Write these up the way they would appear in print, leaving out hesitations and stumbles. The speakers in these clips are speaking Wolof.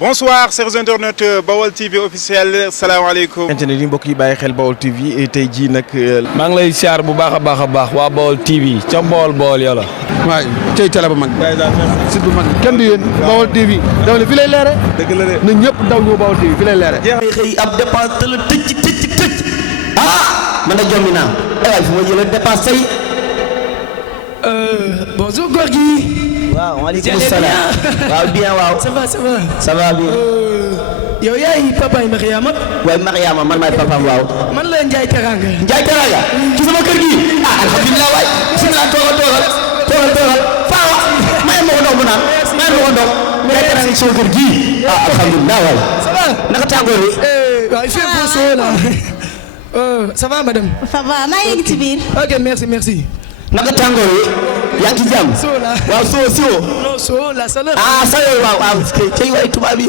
bonsoir chers internautes Baol TV officiel salaamaaleykum. internet yi mbokk yi bàyyi xel Baol TV tey jii nag. maa ngi lay siyaar bu baax a baax waa Baol TV ca Baol yàlla. waay tey télé ba mag. site bu mag kenn du yéen Baol TV. daw ne fi lay leere. dëgg la de na ñëpp daw ñëw Baol TV fi lay leere. xëy ab dépense te la tëj man a jommi naa waaye fu ma jëlee dépense tey. bonjour góor gi. waaw maaleykum salaam. waaw bien waaw. ça va bien. yow yaay papa yi Mariama. waaye Mariama man maay papaam waaw. man la Ndiaye Teranga. Ndiaye Teranga. ci sama kër gi. alhamdulilah waay. bisimilah toogal. Faawa. may ma ko ndox mu naan. Ndiaye Teranga ci sama kër gi. alhamdulilah waay. ça va. naka tàngoor bi. waaw il fait beau chaud là. ça va madame. ça va maa ngi ci biir. ok merci. naka tàngoor yi. yaa ngi ci jàmm. soo la waaw soo. non soo la chaleur. chaleur waaw cey waay tubaab yi.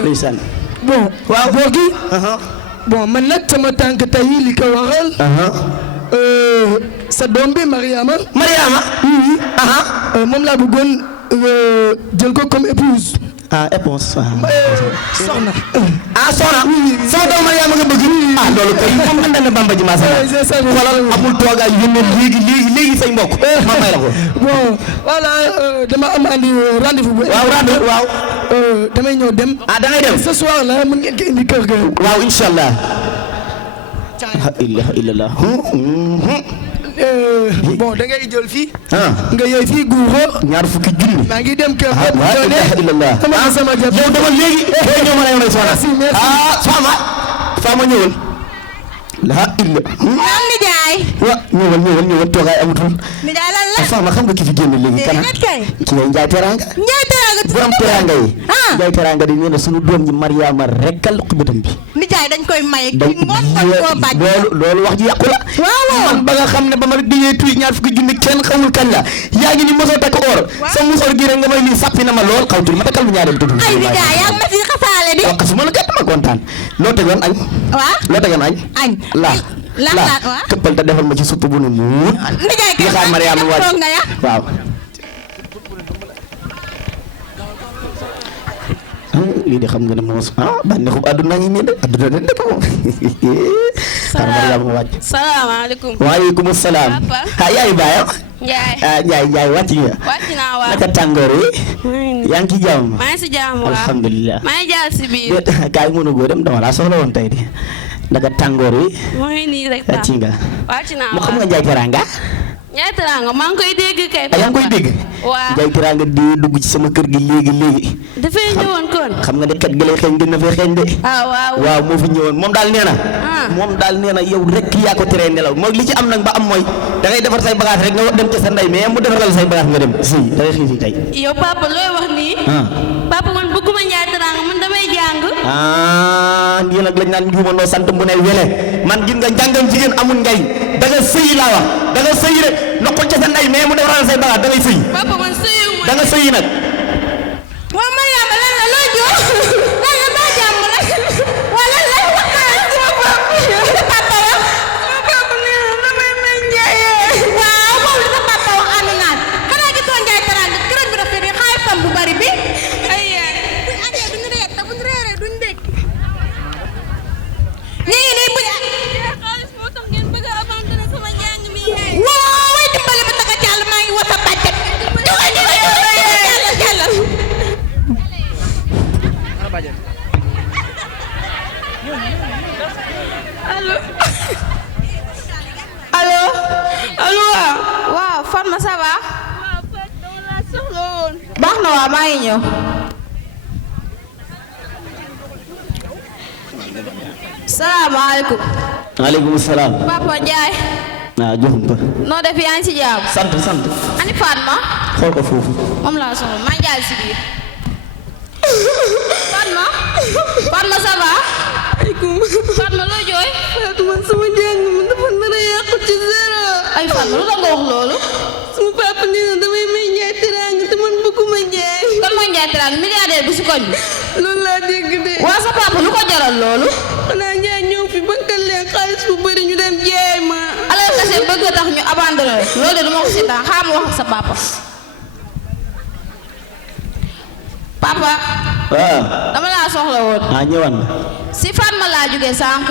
ndeysaan. bon waaw góor gi. bon man nag sama tànk tey li ko waral. sa doom bi Mariama. moom laa bëggoon jël ko comme épouse. éponse waaw. soxna. soxna. sama doom Mariama nga bëgg. loolu kay moom ànd na Bamba ji maa xoolal amul toogaay yónnee léegi say mbokk. ma may la ko. bon voilà dama am andi rendez-vous bu. waaw rendez-vous waaw. damay ñëw dem. da ngay dem ce soir là mën ngeen ko indi kër ga. waaw incha allah. la ilaha illallah. bon da ngay jël fii. nga yooyu fii guuro. ñaar fukki junni. maa ngi dem kër ga. la ilaha illallah. sama jàpp yow dama léegi. ñëw ma lay may soxna. merci. Fama ñëwal. la illa. am nijaay. ñëwal toogaay amatul. nijaay lan la. Fama xam nga ki fi génn léegi kana. ki ngay Ndiaye Teranga. Ndiaye Teranga borom Teranga yi. Ndiaye Teranga di nee na sunu doom ji Mariama rekkal xubatam bi. nijaay dañ koy maye kii moom koo bañ. loolu wax ji yàqu la. waaw man ba nga xam ne ba ma digee tuy ñaar fukki junni kenn xamul kañ la yaa ngi ni mosoo takk or. sa musóor gi rek nga may nii sàppi na ma lool xawtul ma takkal bu ñaareel tudd. ay nijaay yaa ma si xasaale di. wax su ma la gàtt ma kontaan. loo tegoon añ. loo tegoon añ. laa këppal te defal ma ci supp bu nu muut. nijaay kay xaar Mariama wàcc nga ya. waaw. lii de xam nga ne moos bànneexu àdduna ngi nii de àdduna de nekk moom. xaar Mariama wàcc. salaamaaleykum. waaleykum salaam. papa. yaay baayam. Ndiaye. wàcc nga. wàcc naa waaw. naka tàngoor wi. yaa ngi ci jàmm. maa ngi si jàmm waaw. alhamdulilah. maa ngi jaar si biir. kaay mën a góor dem dama laa soxla woon tey de. naka tàngoor wi. maa ngi nii rek wàcc nga. wàcc naa mu waaw. xam nga Ndiaye Teranga. Ndiaye Teranga maa ngi koy dégg kay. yaa ngi koy dégg. waaw. Ndiaye Teranga di dugg ci sama kër gi léegi. dafay ñëwoon kon. xam nga ne kat gi lay xeeñ gën na fee xeeñ de. waaw moo fi ñëwoon moom daal nee na. moom daal nee na yow rek yaa ko teree nelaw mooy li ci am nag ba am mooy da ngay defar say bagage rek nga dem ci sa ndey mais mu defaral say bagage nga dem si da ngay xëy si tey. yow papa looy wax nii. papa man bëgguma Ndiaye Teranga man damay jàng. nii nag lañ naan njuumandoo sant bu ne wele man gis nga njàngam jigéen amul ngay da nga sëyi laa wax da nga sëyi rek noqul ca sa ndey mais mu defaral say bagage da ngay sëyi. papa man sëyu ma. da nga sëyi nag. waaw Mariama lan la loo jóg. lan la ba jàmm la. wala lan la xaaral sama papa. sa papa wax. sama papa nee na damay may Ndiaye. waaw moom la sa papa wax ànd naan. xanaa gisoo Ndiaye Teranga këram bi rafet bi xaalisam bu bari bi. ay yaay. buñ añee duñ reer te buñ reeree duñ dégg. ñu ngi nii buñ. xaalis moo tax ngeen bëgg a abandonné sama njàng mi. waaw way dimbali ba taga jàll maa ngi wasa bàjjet. jàllal. allo waaw Fatma ça va. baax na waaw maa ngi ñëw. salaamaaleykum. maaleykum salaam. papa Ndiaye. joxum ko. noo def yaa ngi si jàmm. sant. ani Fatma. xool ko foofu. moom laa soxla maa ngi jàll si biir. Fatma ça va. Fatma loo jooy. Fatma sama njàng mi dafa nar a yàqu ci zéro. ay Fatma lu tax nga wax loolu. sama papa nee na damay may Ndiaye Teranga te man bëgguma Ndiaye. kan mooy Ndiaye Teranga milliardaire bi si koñ bi. loolu laa dégg de. waa sa papa lu ko jaral loolu. xanaa Ndiaye ñëw fi bankal leen xaalis bu bëri ñu dem jaay ma. alal kese bëgg tax ñu abandonné rek loolu de du ma ko si daan xaaral ma wax ak sa papa. papa. waaw. dama laa soxla woon. ñëwan na. si Fatma laa jógee sànq.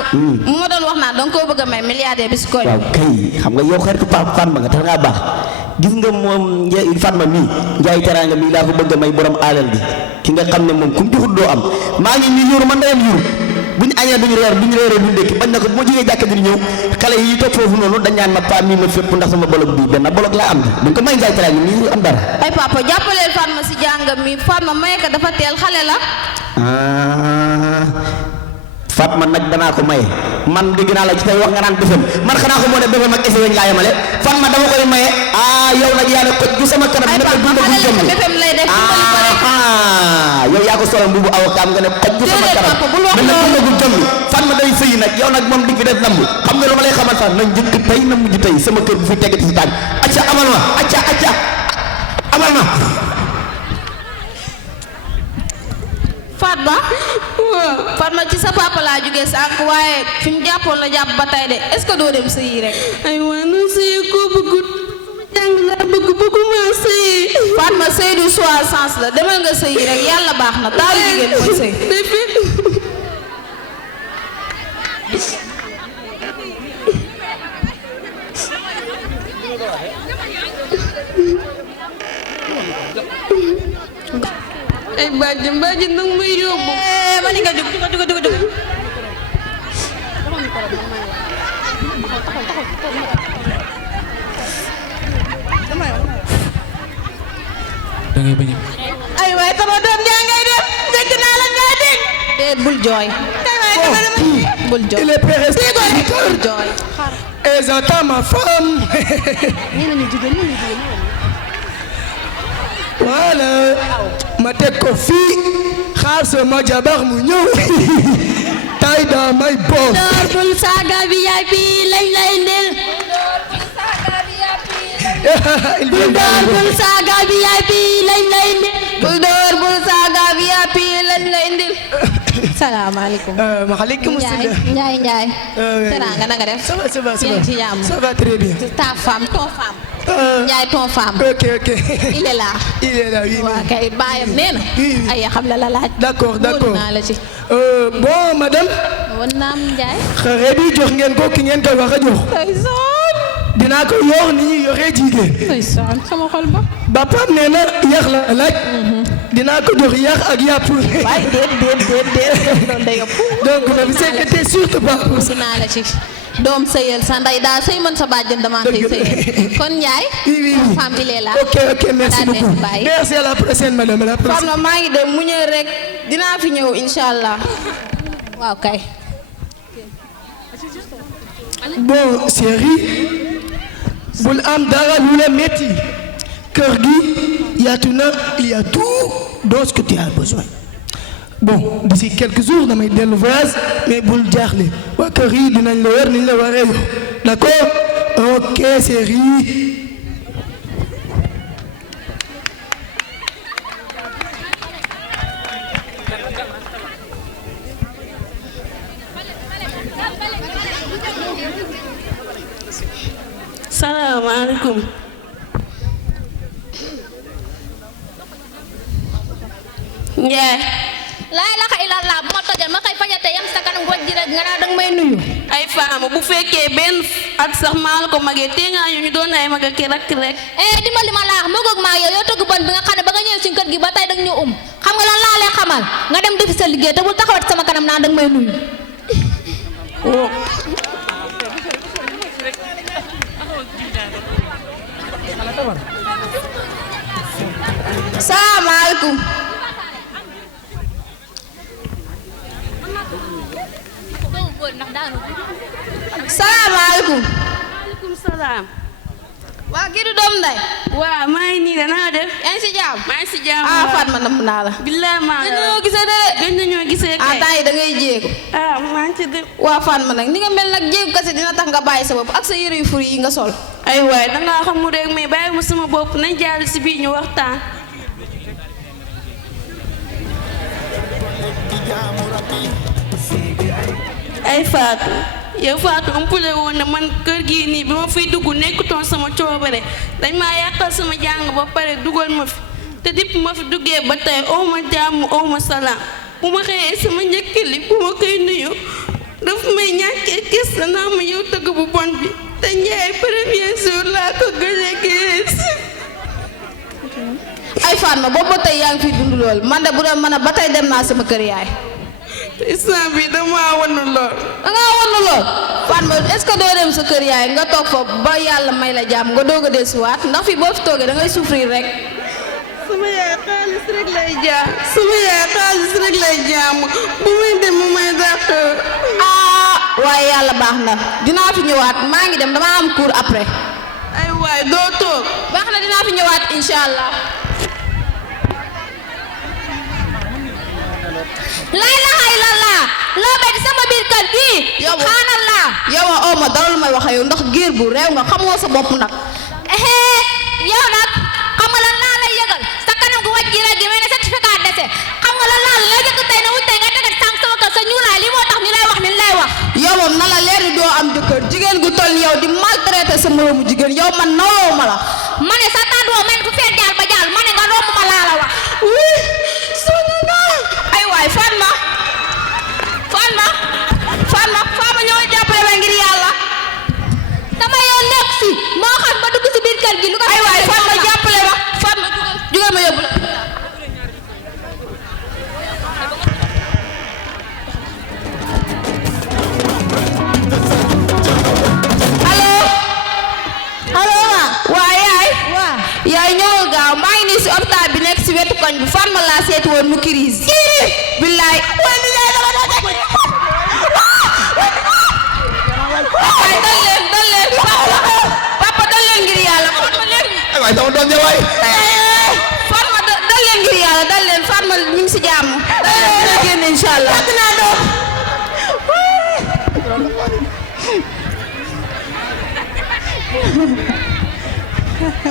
mu ma doon wax naa danga koo bëgg a may milliardaire bi si koñ. waaw kay xam nga yow xaritu Fatma nga tax ngaa baax gis nga moom Fatma mii Njaay Teraanga mii laa ko bëgg a may borom alal bi ki nga xam ne moom ku mu joxut doo am maa ngi nii yóoru man dayam yóoru bu ñu añee duñu reer bu ñu reeree duñu dékki bañ na ko bu ma jógee jàkka di ñëw xale yi toog foofu noonu dañ naan ma pa mii ma fépp ndax sama bolog bii benn bolog laa am dañ ko may Njaay Teraanga mii am dara. ay papa jàppaleel Fatma si jàngam mi Fatma may ko dafa teel xale la. Fatma nag danaa ko maye man dégg naa la ci tey wax nga naan BFM man xanaa ko moo ne BFM ak essai laa yemale Fatma dama koy maye yow nag yaa ne ko gi sama kanam ne ko dund bu jëm BFM lay def dimbali ko rek. yow yaa ko solal mbubu avocat nga ne ko gi sama kanam ne na dund bu jëm Fatma day sëyi nag yow nag moom di fi def lamb xam nga lu ma lay xamal sax na njëkk tey na mujj tey sama kër bu fi teggati si tànk acca amal ma acca amal ma Fatma. Fatma ci sa papa laa jógee sànq waaye fi mu jàppoon la jàpp ba tey de est-ce que doo dem sëyi rek. ay waa na sëyi ko bëggut jàng laa bëgguma sëyi. Fatma sëy du choix sens la demal nga sëyi rek yàlla baax na taalu jigéen mooy sëy. ay bàjjen nag may yóbbu. ma ni nga dugg. dangay bañ ay waay sama doom jaa ngay dem dégg naa la ngay dégg. déet bul jooy. bul jooy. Il est prérequis. bul jooy. Et j'entends ma femme. Voilà. ma teg ko fii xaar sama jabar mu ñëw tay daa may boos. door bul saaga VIP lañ lay indil. door bul saaga VIP lañ lay indil. bul saaga VIP lañ lay indil. salaamaaleykum. maaleykum salaam. Njaay. Teraanga na nga def. ça va ci jàmm. ça va très bien. ta femme ton femme. Njaay ton femme. ok. il est là. oui. waaw kay baayam nee na. ay xam la laaj. d'accord. wóor naa la ci. bon madame. woon naam Njaay. xare bi jox ngeen ko ki ngeen koy wax a jox. dinaa ko yor ni ñuy yoree jigéen. ndeysaan sama xol ba. Bapam nee na yàq la laaj. dinaa ko jox yàq ak yàpp. waaye déet. loolu day yëpp. donc ne vous inquiétez surtout pas. si naa la ci. doom sëyal sa ndey daa sëy man sa bàjjen damaa sëy kon Ndiaye. oui. femme il est là. ok merci beaucoup. merci à la prochaine madame la prochaine. Fatma maa ngi dem mu ñëw rek dinaa fi ñëw incha allah. waaw kay. bon chérie. bul am dara lu la métti. kër gi yaatu na il y a tout dont ce que tu as besoin. bon d'ici quelques jours damay dellu voyage mais bul jaaxle waa kër yi dinañ la yor ni ñu la waree yor d'accord ok chérie. salaamaaleykum. Njaay. laa ilaaha illallaah bu ma tojal ma koy fajate yam sa kanam goj ji rek nga naa danga may nuyu. ay faama bu fekkee benn at sax maa la ko magee tee nga ñu doon ay mag ak rek. dimbali ma laax moo goog maa yow tëgg bon bi nga xam ne ba nga ñëw suñu kër gi ba tey dag ñu xam nga lan laa lay xamal nga dem defi sa liggéey te bul taxawat sama kanam naa danga may nuyu. salaamaaleykum. salaamaaleykum. maaleykum salaam. waa kii du doom nday. waaw maa ngi nii de naa def. yaa ngi si jàmm. maa ngi si jàmm. Fatma namm naa la. billaay maa gën nañoo gisee de. gën nañoo gisee kay. temps yi da ngay jéegu. maa ngi ci def. waa Fatma nag ni nga mel nag jéegu kese dina tax nga bàyyi sa bopp ak sa yëre yu fur yi nga sol. ay waay dangaa xam mu rek mais bàyyi ma sama bopp nañ jaar si biir ñu waxtaan. ay Fatou yow Fatou umpule woon ne man kër gii nii bi ma fiy dugg nekkutoon sama coobare dañ maa yàqal sama jàng ba pare dugal ma fi te dipp ma fi duggee ba tey oo ma jàmm oo ma salaam bu ma xëyee sama njëkkili bu ma koy nuyu daf may ñàkkee gis naa ma yow tëgg bu bon bi te njaay premier jour laa ko gëj a gis. ay Fatma boobu ba tey yaa ngi fi dund lool man de bu doon mën a ba tey dem naa sama kër yaay. instant bi damaa wanu lool. dangaa wanu lool Fatma est-ce que doo dem sa kër yaay nga toog fa ba yàlla may la jàmm nga doog a desuwaat ndax fi boo fi toogee da ngay souffrir rek. sama yaay xaalis rek lay jaam sama yaay xaalis rek lay jaam bu muy dem mu may dàq. waaye yàlla baax na dinaa fi ñëwaat maa ngi dem dama am cours après. ay waay doo toog. baax na dinaa fi ñëwaat incha allah. la ilaha illallah loo bay di sama biir kër gi. subhanallah. yow oo ma dara lu may wax yow ndax géer bu réew nga xamoo sa bopp nag. yow nag xam nga lan laa lay yëgal sa kanam gu wàcc rek gi mel ne certificat dese xam nga lan laa la jëkk tey na wuñ tey nga tegat sànq sama kër sa ñuulaay lii moo tax ñu lay wax ni lay wax. yow moom na la leer ni doo am jëkkër jigéen gu toll yow di maltraité sa moroomu jigéen yow man nawloo ma la. ma ne sa tànn woo mel fu fee jaal ba jaal ma ne nga romb ma laa la wax. ay waay Fatma ñoo jàppale ma ngir yàlla. sama yoon nekk si moo xam ba dugg si biir kër gi lu ko. ay waay Fatma jàppale ma Fatma jugal ma yóbbu la. yaay ñëwal gaaw maa ngi nii si hôpital bi nekk si wetu koñ bi Fatma laa seeti woon mu crise. billaay. waay dal leen papa dal leen ngir yàlla Fatma leen. waay dama doon ñëwaay. Fatma dal leen ngir yàlla dal leen Fatma ñu ngi si jàmm. dal leen dina génn incha allah.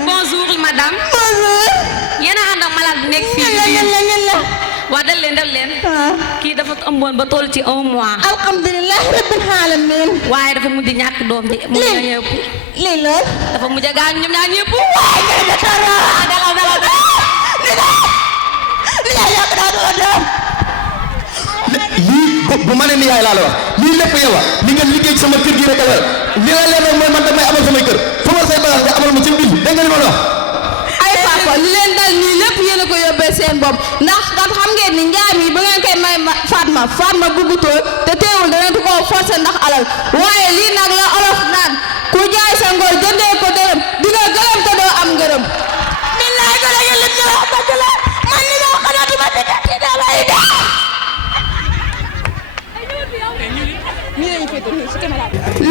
bonjour madame. bonjour. yéen a ànd ak malade nekk fii. waa dal leen. kii dafa ëmboon ba toll ci 1 mois. alhamdulilah rabbil alamin. waaye dafa mujj ñàkk doom ji. mu ñëw ñëpp. lii la. dafa mujj a gaañ ñoom ñaar ñëpp. waay nga ne dara. lii bu ma ne ni yaay laa la wax lii lépp yow li nga liggéey sama kër gi rek la li la leen mooy man damay amal samay kër fu ma say bagage nga amal ma ci biir dégg nga li ma la wax. ay papa li leen dal nii lépp yéen a ko yóbbee seen bopp ndax kat xam ngeen ni njaam yi ba ngeen koy may Fatma buggutoon te teewul da ngeen ko forcé ndax alal waaye lii nag la olof naan ku jaay sa ngor jëndee ko dërëm di nga gërëm te doo am ngërëm. billaay ko la ngeen lim ñu wax dëgg la man li nga xalaatuma ci gàtti damay dee.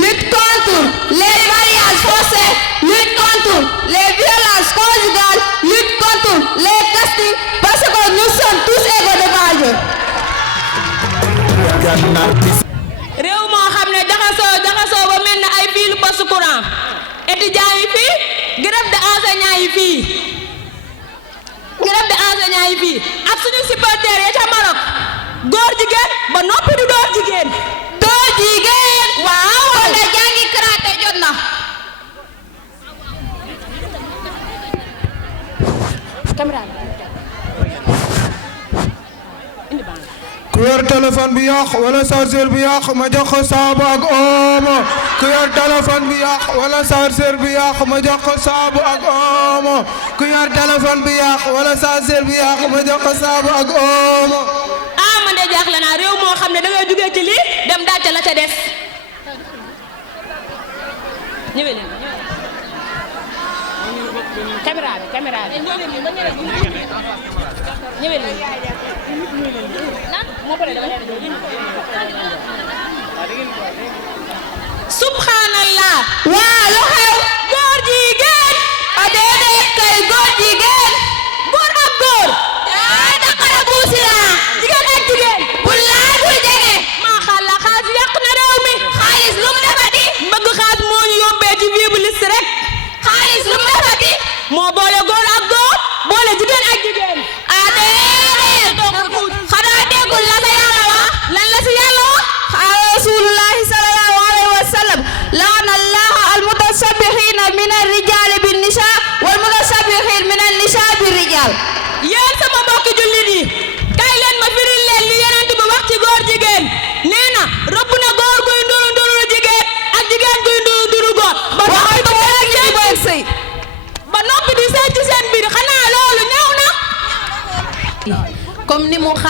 Lutte contre les mariages forcés, lutte contre les violences conjugales, lutte contre les castings parce que nous sommes tous égaux devant Dieu. réew moo xam ne jaxasoo ba mel ne ay fiilu poste courant étudiants yi fii grève de enseignants yi fii ak suñu supporters ya ca Maroc góor jigéen ba noppi du door jigéen. waaw kon de jàngi karaté jot na. ku yor téléphone bi yàq wala chargeur bi yàq ma jox ko saabu ak omo ku yor téléphone bi yàq wala chargeur bi yàq ma jox ko saabu ak omo ku yor téléphone bi yàq wala chargeur bi yàq ma jox ko saabu ak omo. man de jaaxle naa réew moo xam ne da ngay jugee ci lii dem dàcce la ca des. ñëwee leen caméra bi ñëwee leen subhanallah. waa lu xew. góor jigéen. a déedéet kay góor jigéen. góor ak góor. daqara buusi la. jigéen ak jigéen. bul laal bul jege. maa xalla xaalis yàq na réew mi. xaalis lu mu defati. bëgg xaalis moo ñu yóbbee ci vibliste rek. xaalis lu mu defati. moo boole góor ak góor. boole jigéen ak jigéen. a déedéet. xanaa déggul la sa yàlla wax. lan la si yàlla wax. rasulullahi sallallahu alayhi wa sallam laana allaha al mutasabbihin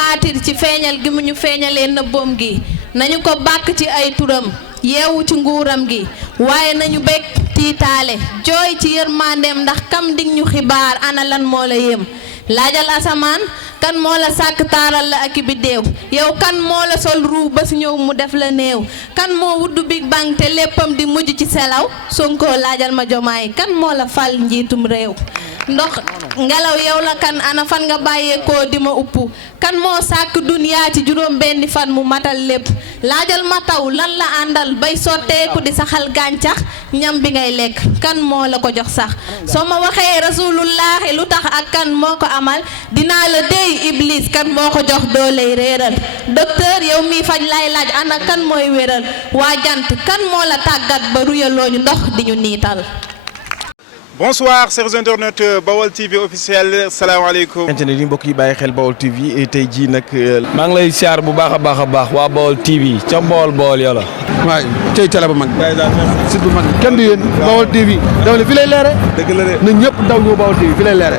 baatir ci feeñal gi mu ñu feeñalee nëbboom gi nañu ko bàkk ci ay turam yeewu ci nguuram gi waaye nañu bég tiitaale jooy ci yërmandeem ndax kam dig ñu xibaar ana lan moo la yéem laajal asamaan kan moo la sàkk taaral la ak biddéew yow kan moo la sol ruu ba si ñëw mu def la néew kan moo wuddu big bang te léppam di mujj ci selaw Sonko laajal ma Jomaay kan moo la fal njiitum réew ndox ngelaw yow la kan ana fan nga bàyyeekoo di ma upp kan moo sàkk duniyaa ci juróom benni fan mu matal lépp laajal ma taw lan la àndal bay sotteeku di saxal gàncax ñam bi ngay lekk kan moo la ko jox sax soo ma waxee rasulullahi lu tax ak kan moo ko amal dinaa la déy iblis kan moo ko jox dooley réeral docteur yow mi faj lay laaj ana kan mooy wéral waa jant kan moo la tàggat ba ruyaloo ñu ndox di ñu niital. Bonsoir chers internautes Baol TV officiel salaamaaleykum. internet yi mbokk yi bàyyi xel Baol TV tey jii nag maa ngi lay siyaar bu baax a baax waa Baol TV ca bool yow la. waay cey télé bu mag. site bu mag kenn du yéen Baol TV. dama ne fi lay leere. dëgg la de. na ñëpp daw ñëw Baol TV fi lay leere.